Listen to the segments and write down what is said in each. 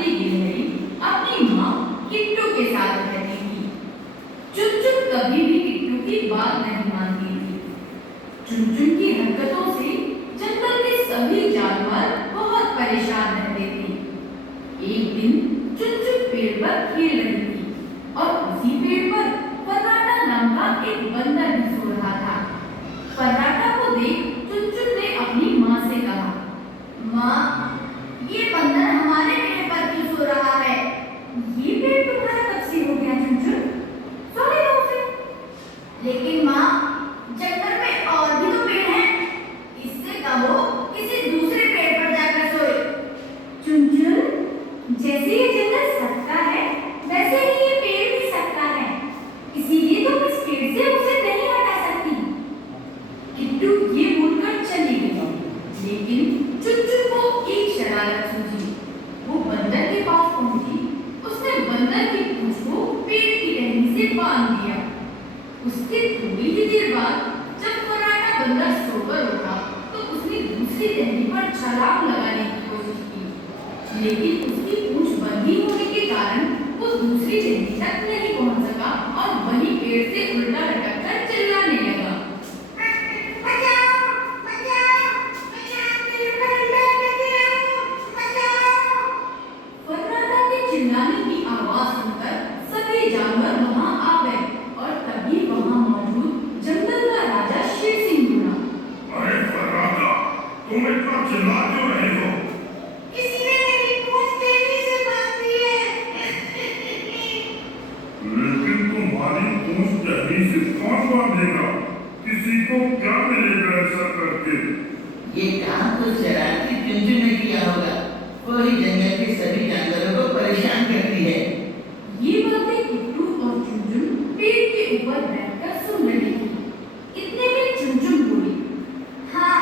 भारती गिलहरी अपनी माँ किट्टू के साथ रहती थी। चुनचुन कभी भी किट्टू की बात नहीं मानती थी। चुनचुन की हरकतों से जंगल के सभी जानवर बहुत परेशान रहते थे। एक दिन चुनचुन पेड़ पर खेल रही थी और उसी पेड़ पर फर्राटा नाम का एक बंदर भी सो रहा था। फर्राटा को देख चुनचुन ने अपनी माँ से कहा, माँ, ये बंदर हमारे पेड़ पर क्यों सो रहा है? ये पेड़ तुम्हारा कब से हो गया चुनचुन? सोने दो उसे। लेकिन माँ, जंगल में और भी तो पेड़ हैं। इससे कहो किसी दूसरे पेड़ पर जाकर सोए। चुनचुन, जैसे ये जंगल सबका है, वैसे ही ये पेड़ भी सबका है। इसीलिए तुम इस पेड़ से उसे नहीं हटा सकती। किट्टू ये बोलकर चली गई, लेकिन चुनचुन को एक शरारत सूझी। वो बंदर के पास पहुंची। उसने बंदर की पूंछ को पेड़ की टहनी से बांध दिया। उसके थोड़ी ही देर बाद जब फर्राटा बंदर सोकर उठा तो उसने दूसरी टहनी पर छलांग लगाने की कोशिश की, लेकिन उसकी पूंछ बंधी होने के कारण वो दूसरी टहनी तक नहीं पहुंच सका और वहीं पेड़ से उल्टा लटक कर चिल्लाने लगा, चिल्लाने की आवाज सुनकर सभी जानवर वहां आ गए और तभी वहां मौजूद जंगल का राजा शेर सिंह बोला, अरे फर्राटा, तुम इतना चिल्ला क्यों रहे हो? किसी ने मेरी पूंछ तेजी से बांध दी है। लेकिन तुम्हारी पूंछ टहनी से कौन बांधेगा? किसी को क्या मिलेगा ऐसा करके? ये काम तो शरारती चुनचुन ने किया होगा। वो ही जंगल के सभी जानवरों को परेशान करती है। ये बातें किट्टू और चुनचुन पेड़ के ऊपर बैठकर सुन रही थी। इतने में चुनचुन बोली, हाँ,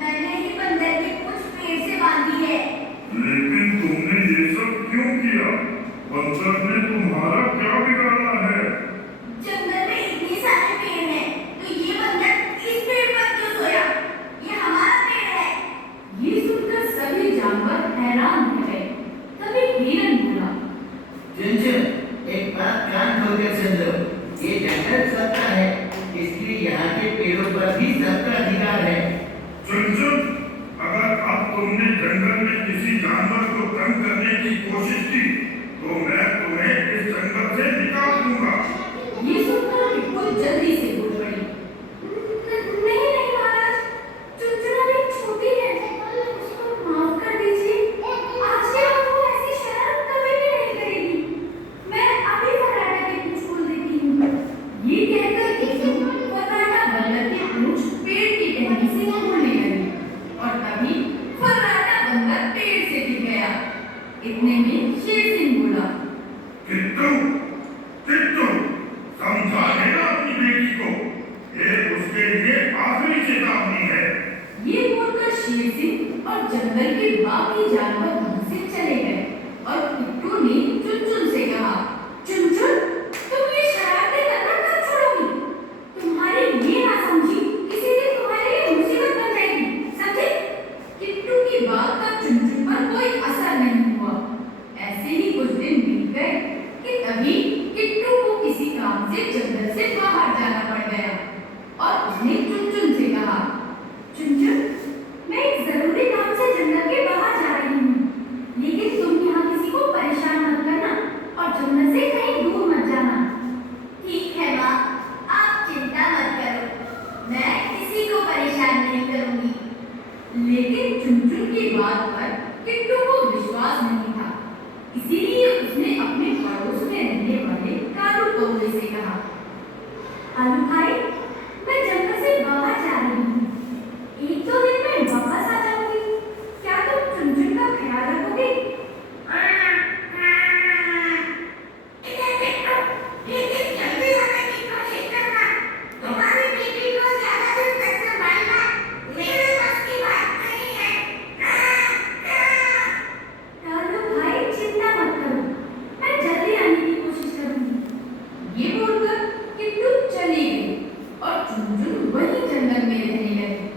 मैंने ही बंदर की पूंछ पेड़ से बांधी है। लेकिन तुमने ये सब क्यों किया? बंदर ने तुम्हारा क्या बिगाड़ा है? जंगल में इतने सारे पेड़ हैं, तो ये बंदर इस पेड़ पर क्यों सोया? ये हमारा पेड़ है। ये सुनकर सभी जानवर हैरान रह गए। तभी हिरन बोला, चुनचुन, एक बात कान खोलकर सुन लो। ये जंगल सबका है, इसलिए यहाँ के पेड़ों पर भी सबका अधिकार है। चुनचुन, अगर अब तुमने जंगल में किसी जानवर को तंग करने की कोशिश की तो मैं तुम्हें इस जंगल से निकाल दूंगा। ये सुनकर किट्टू जल्दी से बोल पड़ी, नहीं नहीं महाराज, चुनचुन अभी छोटी है, उसको माफ कर दीजिए। आज के बाद वो ऐसी शरारत कभी भी नहीं करेगी। मैं अभी फर्राटा की पूंछ खोल देती हूँ। ये कहकर किट्टू फर्राटा बंदर की पूंछ पेड़ की टहनी से खोलने लगी और तभी फर्राटा बंदर पेड़ से गिर गया। इतने में शेर सिंह बोला, किट्टू, किट्टू, समझा है ना अपनी बेटी को? ये उसके लिए आखिरी चेतावनी है। ये बोलकर शेर सिंह और जंगल के बाकी जानवर वहां से चले गए और किट्टू ने चुनचुन से कहा, चुनचुन, तुम ये शरारतें करना कब छोड़ोगी? तुम्हारी ये नासमझी किसी दिन तुम्हारे लिए मुसीबत बन जाएगी, समझे? किट्टू की बात का चुनचुन पर कोई असर नहीं हुआ। ऐसे ही कुछ दिन बीत गए कि तभी किट्टू को किसी काम से जंगल से बाहर जाना पड़ गया और उसने चुनचुन से कहा, चुनचुन, मैं एक जरूरी काम से जंगल के बाहर जा रही हूँ, लेकिन तुम यहाँ किसी को परेशान मत करना और जंगल से कहीं दूर मत जाना। ठीक है माँ, आप चिंता मत करो, मैं किसी को परेशान नहीं करूँगी। लेकिन चुनचुन की बात पर किट्टू को विश्वास नहीं था, इसीलिए उसने अपने पड़ोस में रहने वाले कालू कौवे से कहा, कालू भाई, मैं जंगल से बाहर जा रही हूँ। एक दो दिन में वापस आ जाऊंगी। क्या तुम चुनचुन का ख्याल रखोगे? इधर देखो, लेकिन जल्दी आने की कोशिश करना। तुम्हारी बेटी को ज्यादा दिन तक संभालना मेरे बस की बात नहीं है। कालू भाई, चिंता मत करो, मैं जल्दी आने की कोशिश करूंगी। ये बोलकर किट्टू चली गई और चुनचुन वहीं जंगल में रहने लगी।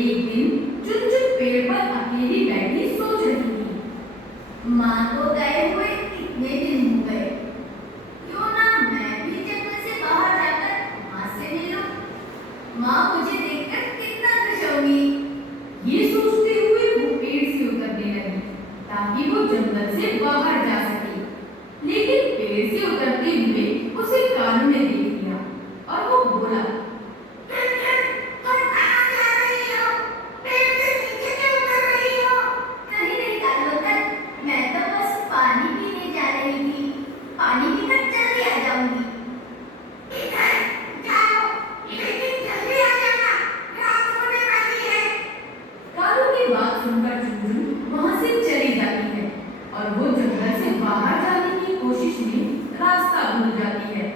एक दिन चुनचुन पेड़ पर अकेली बैठी सोच रही थी। माँ को गए हुए कितने दिन हो गए, क्यों ना मैं भी जंगल से बाहर जाकर माँ से मिलूं। माँ मुझे देखकर कितना खुश होगी। ये सोचते हुए वो पेड़ से उतरने लगी ताकि वो जंगल से बाहर जा सके। लेकिन पेड़ से उतरते हुए उसे कालू ने देख लिया और वो बोला, तुम कहाँ जा रही हो? पेड़ से नीचे क्यों उतर रही हो? कहीं नहीं कालोतन, मैं तो बस पानी पीने जा रही थी। पानी पीकर जल्दी आ जाऊंगी। इधर जाओ, लेकिन जल्दी आ जाना, रात होने वाली है। कालू की बात सुनकर चुनचुन वहां से चली जाती है और वो जंगल से बाहर जाने की कोशिश में रास्ता भूल जाती है।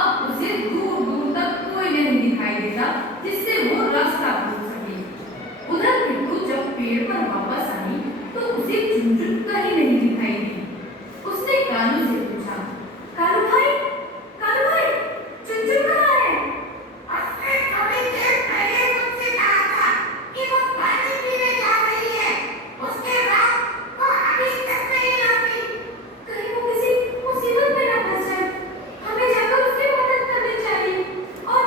अब उसे दूर दूर तक कोई नहीं दिखाई देता जिससे वो रास्ता भूल सके। उधर पिट्ठू जब पेड़ पर वापस आई तो उसे चुनचुन कहीं नहीं दिखाई दी। उसने कालू से पूछा, कालू भाई, चुनचुन कहाँ है? उसने थोड़ी देर पहले मुझसे कहा था कि वो पानी पीने जा रही है। उसके बाद वो अभी तक नहीं लौटी। कहीं वो किसी मुसीबत में न फंस जाए। हमें जाकर उसकी मदद करनी चाहिए। और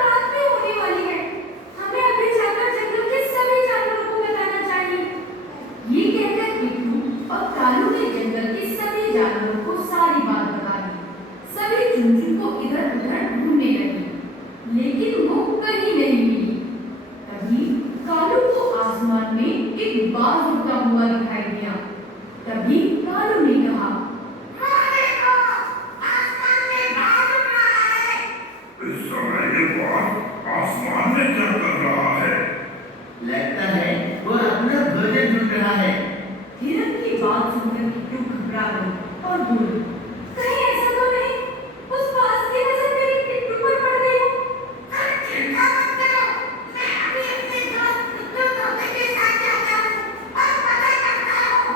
रात भी होने वाली है। हमें अभी जाकर जंगल के सभी जानवरों को बताना चाहिए। ये कहकर पिट्ठू और कालू ने जंगल के सभी जानवरों को सारी बात बता दी। सभी चुनचुन को इधर उधर ढूंढने लगे, लेकिन वो कहीं नहीं मिली। तभी कालू को आसमान में एक बाज उड़ता हुआ दिखाई दिया। तभी कालू ने कहा, देखो, आसमान में बाज उड़ रहा है। इस समय ये बात आसमान में क्या कर रहा है? लगता है वो अपना भोजन ढूंढ रहा है। हिरन की बात सुनकर पिट्ठू घबरा गई और बोली, कहीं ऐसा तो नहीं उस बाज की नजर मेरी पिट्ठू पर पड़ गई हो? चिंता मत करो, मैं अभी अपने दोस्त पिट्ठू तोते के साथ जाता हूँ और पता करता हूँ।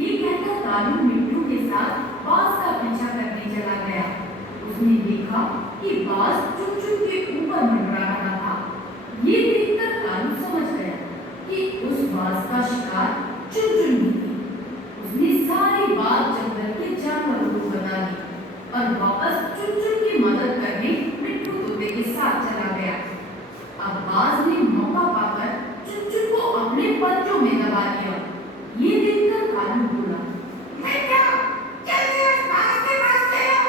ये कहकर कालू मिट्टू के साथ बाज का पीछा करने चला गया। उसने देखा कि बाज चुनचुन के ऊपर मंडरा रहा था। ये देखकर कालू समझ गया कि उस बाज का शिकार चुनचुन ही थी। उसने सारी बात जंगल के जानवरों को बता दी और वापस चुनचुन की मदद करने मिट्टू तोते के साथ चला गया। अब बाज ने मौका पाकर चुनचुन को अपने पंजों में दबा लिया। ये देखकर कालू बोला, मिट्टू, जल्दी उस बाज के पास चलो,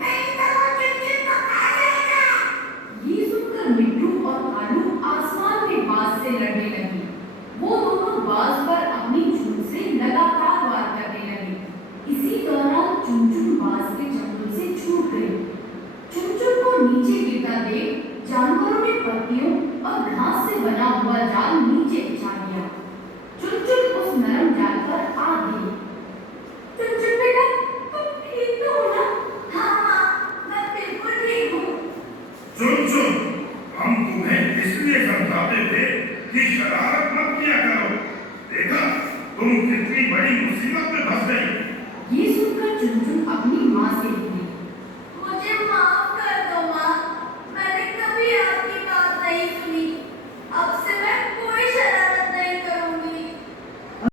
नहीं तो वो चुनचुन को खा जाएगा। ये सुनकर मिट्टू और कालू आसमान में बाज से लड़ने लगे। वो दोनों बाज पर अपनी चोंच से लगातार वार करने लगे। इसी दौरान चुनचुन बाज के चंगुल से छूट गई। चुनचुन को नीचे गिरता देख जानवरों ने पत्तियों और घास से बना हुआ जाल नीचे बिछा दिया।